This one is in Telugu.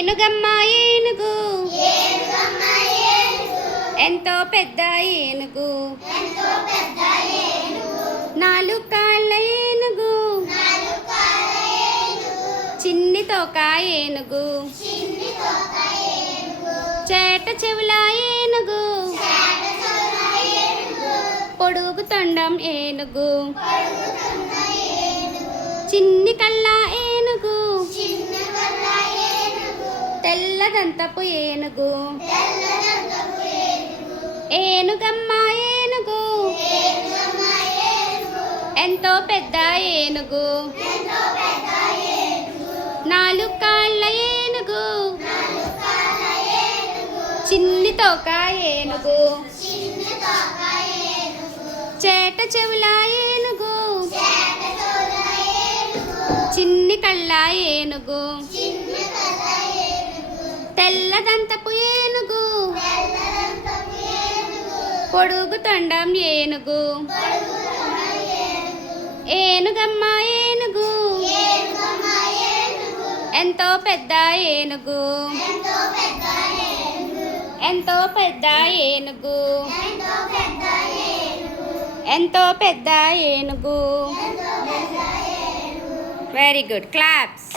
ఏనుగమ్మ ఏనుగు ఎంతో పెద్ద ఏనుగు నాలుగు కాళ్ళ ఏనుగు చిన్ని తోక ఏనుగు చేట చెవుల ఏనుగు పొడుగు తొండం ఏనుగు చిన్ని కళ్ళ ఏనుగు తెల్లదంతపు ఏనుగు ఏనుగమ్మ ఏనుగు ఎంతో పెద్ద ఏనుగు నాలుగు కాళ్ళ ఏనుగు చిన్ని తోక ఏనుగు చేట చెవుల ఏనుగు చిన్ని కళ్ళ ఏనుగు తెల్లదంతపు ఏనుగు పొడుగు తొండం ఏనుగు ఏనుగమ్మ ఏనుగు ఎంతో పెద్ద ఏనుగు ఎంతో పెద్ద ఏనుగు ఎంతో పెద్ద ఏనుగు వెరీ గుడ్ క్లాప్స్.